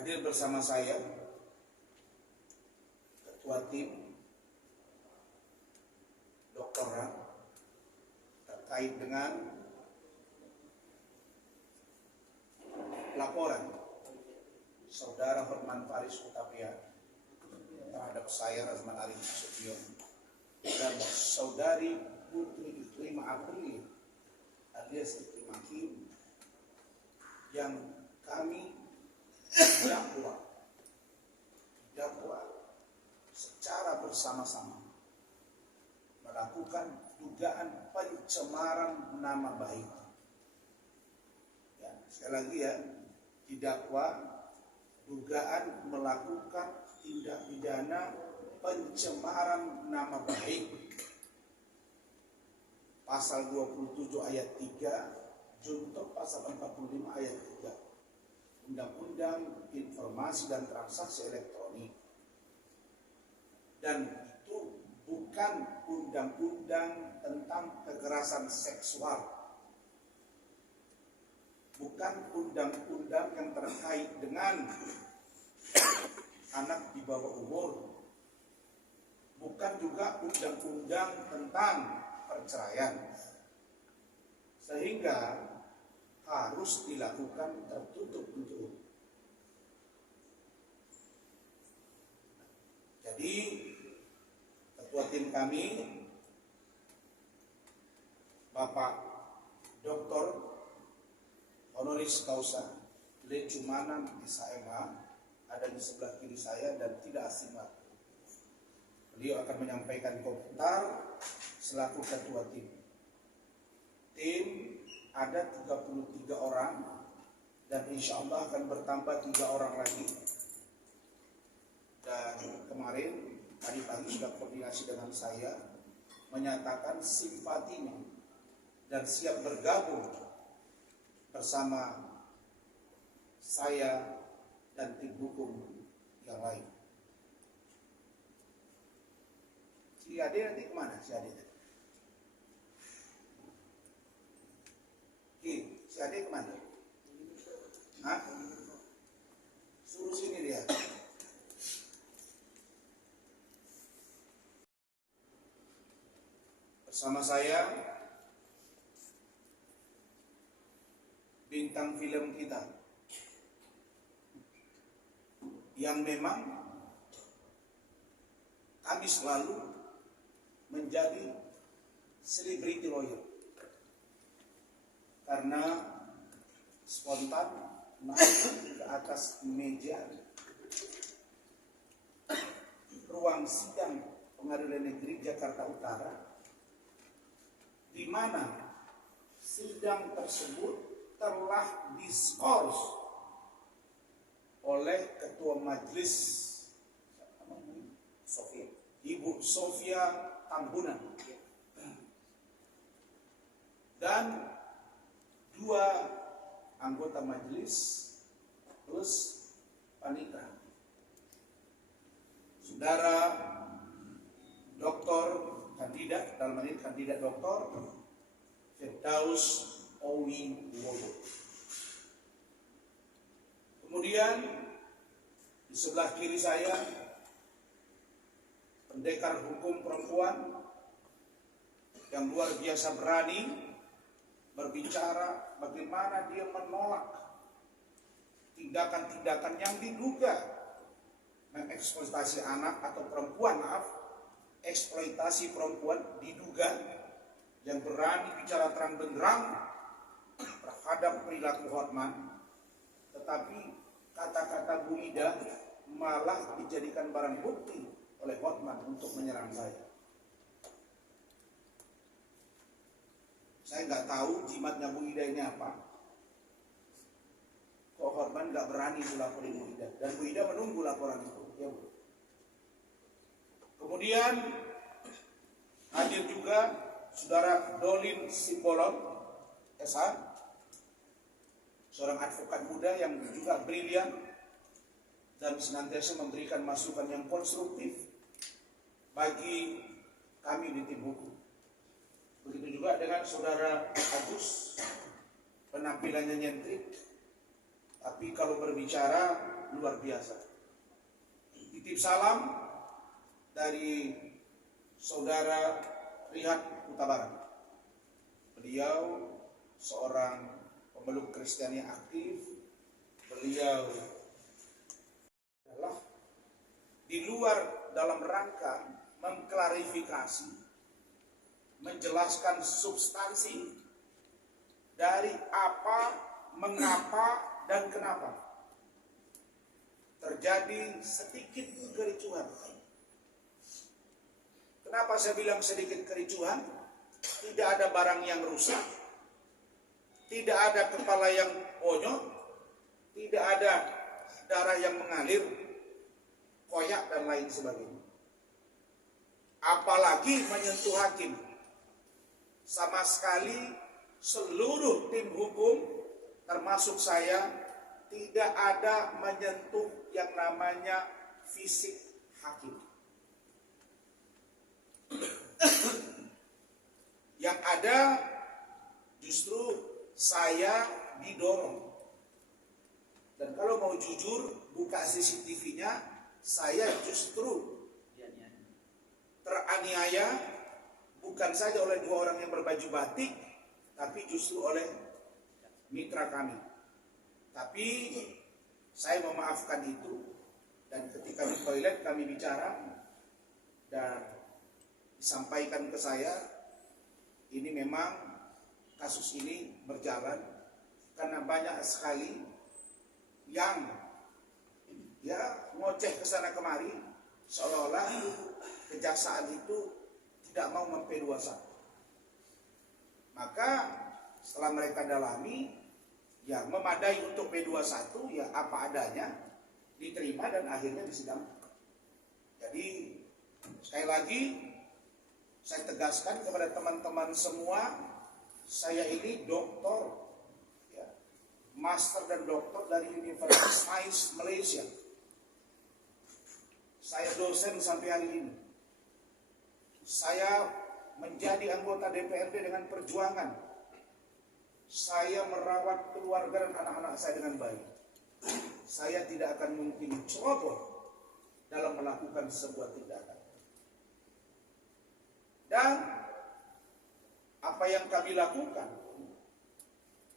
Hadir bersama saya Ketua Tim Dr. Ram terkait dengan laporan Saudara Hotman Paris Hutapea terhadap saya Razman Arif Nasution dan Saudari Putri Iklima April alias Iklima Kim yang kami dakwa secara bersama-sama melakukan dugaan pencemaran nama baik. Ya, sekali lagi ya, didakwa dugaan melakukan tindak pidana pencemaran nama baik. Pasal 27 ayat 3, junto pasal 45 ayat 3. Undang-Undang Informasi dan Transaksi Elektronik. Dan itu bukan undang-undang tentang kekerasan seksual. Bukan undang-undang yang terkait dengan anak di bawah umur. Bukan juga undang-undang tentang perceraian. Sehingga harus dilakukan tertutup untuk umum. Jadi ketua tim kami Bapak Dr. Honoris Causa Lecumanan SHMH ada di sebelah kiri saya dan tidak asing lagi. Beliau akan menyampaikan komentar selaku ketua tim. Tim ada 33 orang dan insya Allah akan bertambah 3 orang lagi. Dan kemarin tadi pagi sudah koordinasi dengan saya menyatakan simpatinya dan siap bergabung bersama saya dan tim hukum yang lain. Si Ade nanti kemana si Ade? Si Ade kemana? Hah? Suruh sini dia. Bersama saya bintang film kita yang memang kami selalu menjadi celebrity lawyer karena spontan naik ke atas meja ruang sidang Pengadilan Negeri Jakarta Utara, di mana sidang tersebut telah diskors oleh Ketua Majelis Ibu Sofia Tambunan dan 2 anggota majelis plus panitia. Saudara Doktor Kandidat, dalam ini kandidat doktor Firdaus Owi Wobo. Kemudian di sebelah kiri saya pendekar hukum perempuan yang luar biasa berani berbicara bagaimana dia menolak tindakan-tindakan yang diduga mengeksploitasi anak atau perempuan, eksploitasi perempuan diduga, yang berani bicara terang benderang terhadap perilaku Hotman, tetapi kata-kata Bu Ida malah dijadikan barang bukti oleh Hotman untuk menyerang saya. Saya nggak tahu jimatnya Bu Ida ini apa. Kok Hotman nggak berani melaporin Bu Ida, dan Bu Ida menunggu laporan itu. Ya, Bu. Kemudian hadir juga Saudara Dolin Simbolon SH, seorang advokat muda yang juga brilian dan senantiasa memberikan masukan yang konstruktif bagi kami di tim hukum. Begitu juga dengan Saudara Agus, penampilannya nyentrik, tapi kalau berbicara luar biasa. Titip salam dari saudara Rihat Huta Barat. Beliau seorang pemeluk Kristen yang aktif. Beliau adalah di luar dalam rangka mengklarifikasi, menjelaskan substansi dari apa, mengapa, dan kenapa terjadi sedikit kericuhan. Kenapa saya bilang sedikit kericuhan? Tidak ada barang yang rusak, tidak ada kepala yang bonyok, tidak ada darah yang mengalir, koyak dan lain sebagainya. Apalagi menyentuh hakim. Sama sekali seluruh tim hukum termasuk saya tidak ada menyentuh yang namanya fisik hakim. Yang ada justru saya didorong. Dan kalau mau jujur, buka CCTV-nya, saya justru teraniaya bukan saja oleh dua orang yang berbaju batik, tapi justru oleh mitra kami. Tapi saya memaafkan itu, dan ketika di toilet kami bicara dan disampaikan ke saya, ini memang kasus ini berjalan karena banyak sekali yang ngoceh ke sana kemari, seolah-olah kejaksaan itu tidak mau P21. Maka setelah mereka dalami, ya memadai untuk P21, ya apa adanya, diterima dan akhirnya disidang. Jadi sekali lagi saya tegaskan kepada teman-teman semua, saya ini doktor, ya, master dan doktor dari Universitas Science Malaysia. Saya dosen sampai hari ini. Saya menjadi anggota DPRD dengan perjuangan. Saya merawat keluarga dan anak-anak saya dengan baik. Saya tidak akan mungkin ceroboh dalam melakukan sebuah tindakan. Dan apa yang kami lakukan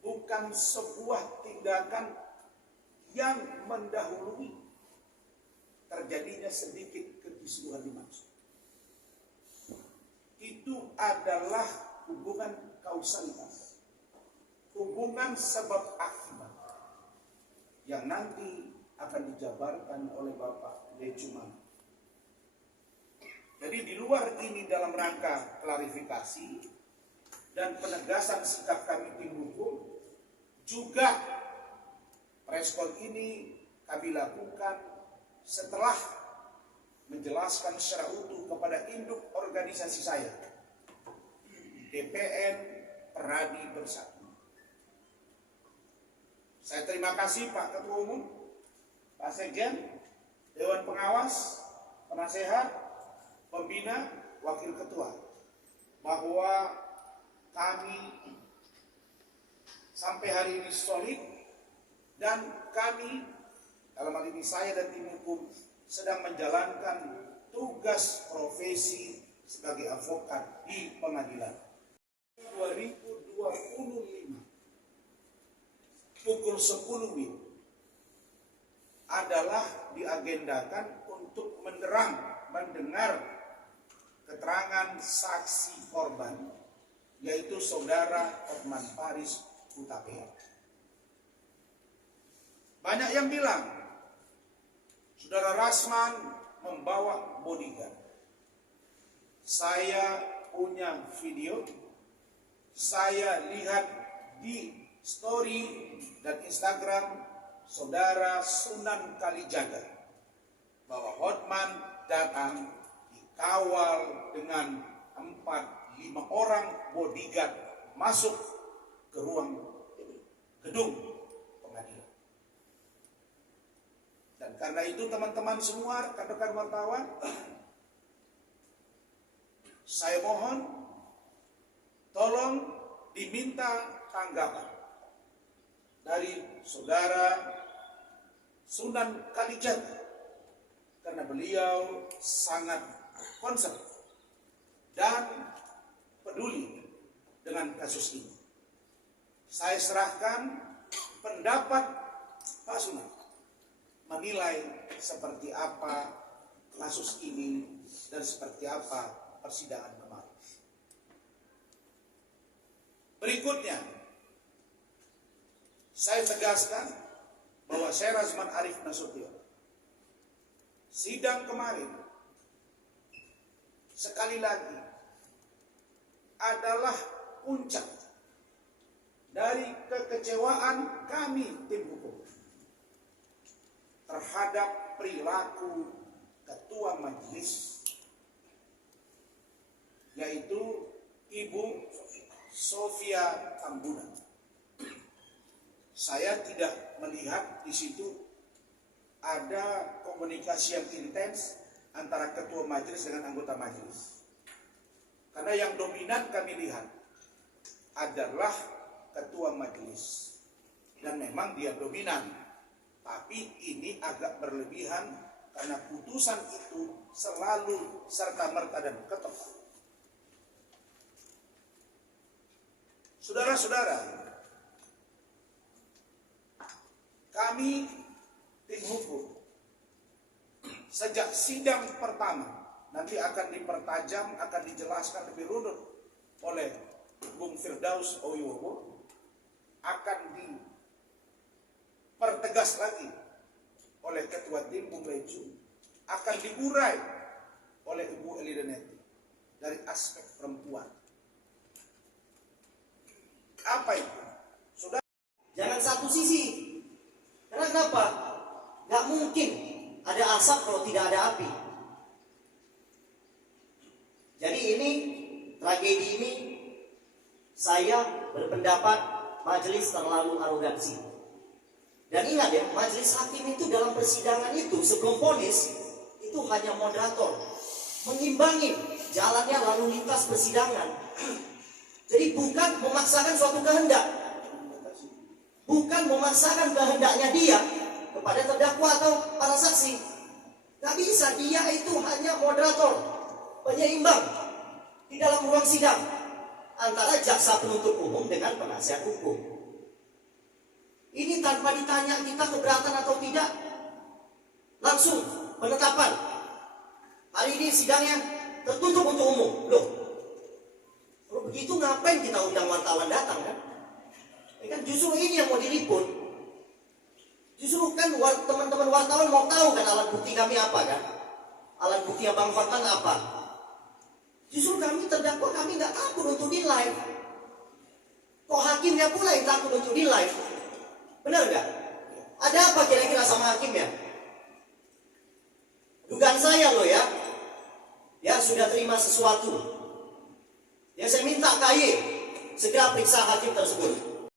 bukan sebuah tindakan yang mendahului terjadinya sedikit kekisruhan dimaksud. Itu adalah hubungan kausalitas, hubungan sebab akibat yang nanti akan dijabarkan oleh Bapak Lecuman. Jadi di luar ini dalam rangka klarifikasi dan penegasan sikap kami tim hukum, juga preskon ini kami lakukan setelah menjelaskan secara utuh kepada induk organisasi saya, DPN Peradi Bersatu. Saya terima kasih Pak Ketua Umum, Pak Sekjen, Dewan Pengawas, Penasehat, Pembina, Wakil Ketua, bahwa kami sampai hari ini solid dan kami, dalam hal ini saya dan tim hukum, sedang menjalankan tugas profesi sebagai advokat di pengadilan. 2025 pukul 10 WIB adalah diagendakan untuk mendengar keterangan saksi korban, yaitu saudara Hotman Paris Hutapea. Banyak yang bilang saudara Rasman membawa bodyguard. Saya punya video, saya lihat di story dan Instagram saudara Sunan Kalijaga bahwa Hotman datang dikawal dengan 4-5 orang bodyguard masuk ke ruang gedung pengadilan. Dan karena itu teman-teman semua, rekan-rekan wartawan, saya mohon tolong diminta tanggapan dari saudara Sunan Kalijaga, karena beliau sangat concern dan peduli dengan kasus ini. Saya serahkan pendapat Pak Sunan menilai seperti apa kasus ini dan seperti apa persidangan kemarin. Berikutnya, saya tegaskan bahwa saya Razman Arif Nasution, sidang kemarin sekali lagi adalah puncak dari kekecewaan kami tim hukum terhadap perilaku ketua majelis, yaitu Ibu Sofia Tambunan. Saya tidak melihat di situ ada komunikasi yang intens antara ketua majelis dengan anggota majelis. Karena yang dominan kami lihat adalah ketua majelis. Dan memang dia dominan. Tapi ini agak berlebihan karena putusan itu selalu serta-merta dan ketok. Saudara-saudara, kami tim hukum sejak sidang pertama nanti akan dipertajam, akan dijelaskan lebih runut oleh Bung Firdaus Oyowo, akan dipertegas lagi oleh Ketua Tim Bung Lecu, akan diurai oleh Ibu Eli Denetti dari aspek perempuan. Apa itu? Sudah. Jangan satu sisi. Karena kenapa? Gak mungkin ada asap kalau tidak ada api. Jadi ini, tragedi ini, saya berpendapat majelis terlalu arogansi. Dan ingat ya, majelis hakim itu dalam persidangan itu sebelum vonis itu hanya moderator, mengimbangi jalannya lalu lintas persidangan. Jadi bukan memaksakan suatu kehendak, bukan memaksakan kehendaknya dia kepada terdakwa atau para saksi. Gak bisa, dia itu hanya moderator, penyeimbang di dalam ruang sidang antara jaksa penuntut umum dengan penasihat hukum. Ini tanpa ditanya kita keberatan atau tidak, langsung penetapan. Hari ini sidangnya tertutup untuk umum. Loh, kalau begitu ngapain kita undang wartawan datang kan? Kan justru ini yang mau diliput. Justru kan teman-teman wartawan mau tahu kan alat bukti kami apa kan? Alat bukti Bang Hotman apa? Justru kami terdakwa, kami nggak takut untuk di live. Kok hakimnya pula yang takut untuk di live? Benar nggak? Ada apa kira-kira sama hakimnya? Dugaan saya loh ya, sudah terima sesuatu. Ya saya minta KY segera periksa hakim tersebut.